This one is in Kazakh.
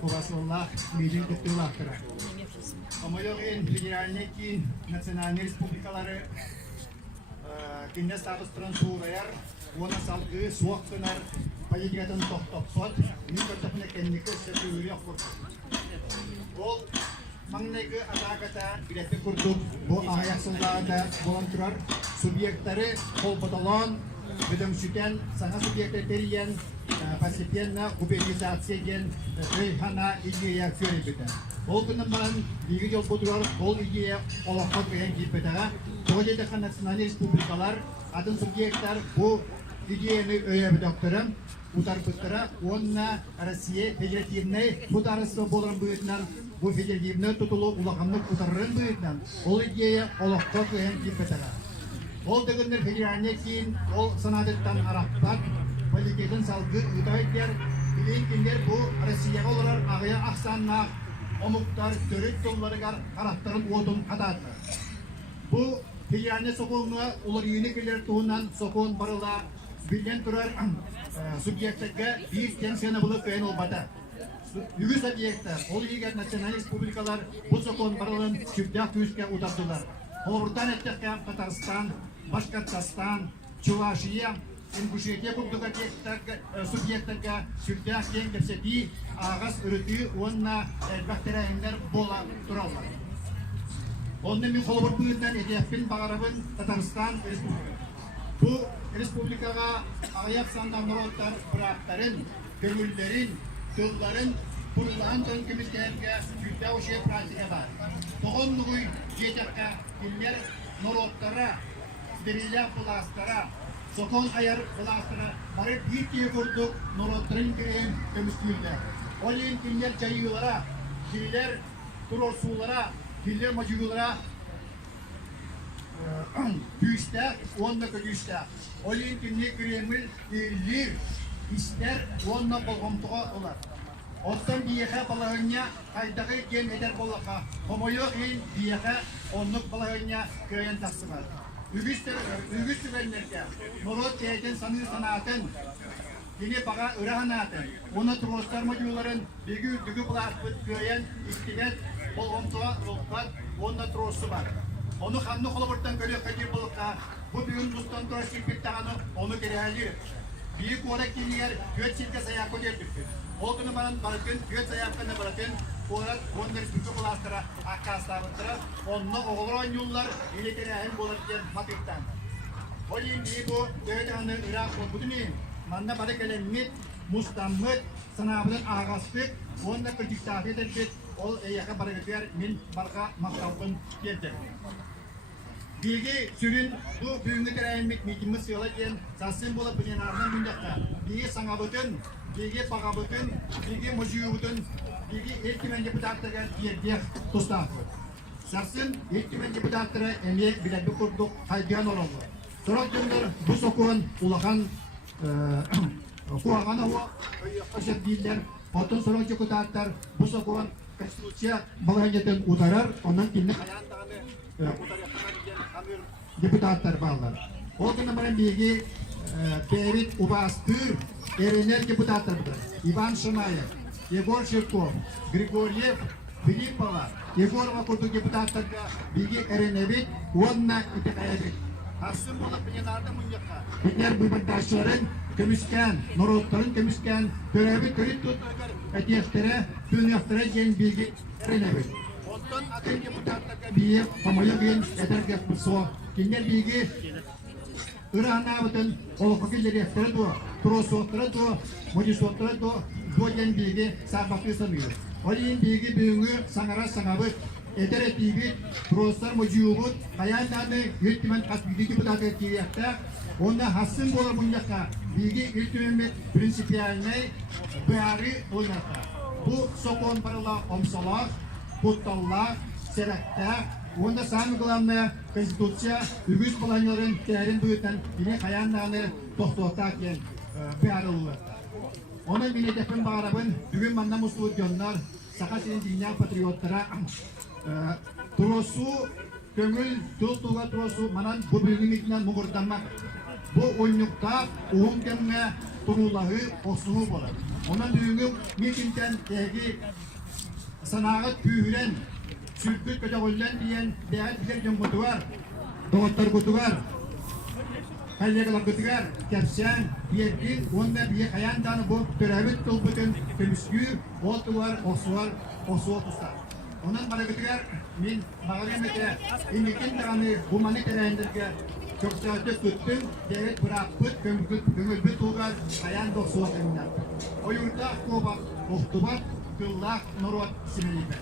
Увасыллах милин кеттулахтыра. Омойоғын федеральный кин национальный республикалары кинне статустырын суураяр, оны салгы суақтынар политикатын тоқтопсот, микротопны кенники сөтүгірі құрды. Ол маңнайгы атақата билетті құрдық, бұл ағаяқсыллағында болан тұрар субъекттары қолпаталон, бүдімшүтен саңа субъекттер постепенно уберизация ген хана идея көребеді. Ол күннен баран биги жол бұдырар, ол идея олаққа көйен кейпетіға, тоғыдеті национальный республикалар, атын субъекттар бұл идеяны өйебі доктырым, утар бұттыра, онына Россия федеративный бұдарысы болырын бұйытынан, бұл федеративный тұтылу ұлақамлық ұтарырын бұйытынан, ол идея олаққа көйен кейпетіға. Ол дегендер федеральный кейін, ол санадеттан арақпат, политикатын салгы ұтайдер, білейін кендер бұл Россияға олар ағыя ақсанына омуқтар төрет долларығар қарақтырын отын қатады. Бұл федеральный соқуына олар үйіне келер туынан соқуын барыла білген тұрар субъекттігі бір тенсияны бұлы көйін олбады. Үгі субъекті, ол егер национальный республикалар бұл соқуын барылын сүрдяқ түйіске ұтардылар. Қолбұртан әттіқке Қатарстан, Башқұртстан, Чувашия, Ингушетия бұлдыға субъекттігі сүрдяқ кен керсеті ағас үріті онына бактериялар бола тұралар. Онны мен қолбұрт бұйындан әдеппен бағарабын Татарстан республика. Бұл республикаға ағаяқ сандам народтар бұрақтарын, көңілдерін, тұлларын бұрылған тон көместерге сүрдяқ өше практика бар. Тоғын нүгіл жетіққа келмер народтара, стериля бұластара, Сокон аяр бұластыра барып бүйттей көрдік народтарын керейін көмістілді. Олейін кемдер жайылара, келер тұрорсулара, келер мажығылара күйістәк, онына көйістәк. Олейін кемдер кереміл үйлер, істер онына болғымтыға олар. Оттан бейеқе балағыня қайдағы кен едер болақа, қомойық ең бейеқе онлық балағыня көйен тақсы бар. Үгістігерлерге нұрот тәйден саны санатын, дене баға ұрағанатын, оны тұрғыстар мадюларын бегі үдігі бұлақпыт көйен істігет болғымтыға ұлықпат, онда тұрғысы бар. Оны қамны қолыбырттан көлі қадер болыққа, бұл бүгін мұстан тұра сілпеттағаны оны керәлер. Бейік орак келігер көт сілке саяқ көдердікті. Ол күні баран барыкын, көт саяққаны барыкын, Олар ондар бүкі бұластыра, аққастарындыра, онына оғылыр ойнулар, елетері әйін болар дер мақиқтан. Ол енді бұл дөйдіғаны ұрақ ол бұдымен, манда бады кәлеммет, мұстаммет, санабыдан ағаспет, онда бір диктафет әлбет, ол әйеқі барығытер мен барға мақталғын келді. Bilgi sürün bu büyüğünü tereyimlik mitimiz yola gen sasin bola bünyanarından mündekta. Bilgi sanabıtın, bilgi pagabıtın, bilgi mojiyubıtın, bilgi ilkimen deputatlara diye tostafı. Sasin ilkimen deputatlara emeğe bile bir kurduk haydiyan olalım. Sonra günler bu sokağın ulakan kuağana o aşık değiller. Otun sonra deputatlar bu sokağın konstitusiya balayıncıdan utarar, onun kimlik ayağındağını депутаттар балалар. Ол күні мұрын беге Певит Убастыр, Эренер депутаттар бұдар. Иван Шанаев, Егор Шевков, Григорьев, Филиппова, Егорова күрді депутаттарға беге Эреневит, онына үтіқаябет. Асым болып пленарды мұнеқа. Бетер бұйбырдашларын көміскен, нұрыттарын көміскен, көрәбі көріп тұтығыр әтештері, түнеқтері ген беге Эреневит. Ondan adım deputatlarga biye pamaya gen ederge so kinler bilgi ırana bütün olukaki direktörü do trosoktörü do modisoktörü do boyen bilgi sabakı sanıyor. Olin bilgi büyüğü sanara sanabıt eder bilgi troslar mojiyubut kayanlarını yürütmen kas bilgi deputatı direktör onda hasım bola bunyaka bilgi yürütmen prinsipialne bari oynaka. Bu sokon parala omsalar Бұтталла, Серакта, онда самы главная конституция, үгіз бұланыларын тәрін бұйыттан дене қаяндағыны тоқтуақта кен бәрілі. Оның мен едепін бағарабын, бүгін манда мұсылы жонлар, сақа сенен дүйня патриоттара тұросу, көңіл, тұл-тұлға тұросу, манан бұл бүгінмекінен мұғырданмақ. Бұл ойнықта оғын кәміне тұрулағы осуы болады. Onun düğünü mitinten tegi sanağıt pühüren, sülküt kötügüllen diyen değerli bir cumhutu var. Doğutlar kutu var. Kallegalar kutu var. Kepsen, biyekli, onda biyek ayandan bu törevit tulbutun kömüskü, otu var, osu otuslar. Onun bana kutu var, min mağaremete, imikin tağını humanit erendirge, çok saatte tuttum, devlet bırakıp, kömülbü tuğgar, ayan dosu eminler. O yurtta kubat, oktubat, kıllak, nurot, simelipe.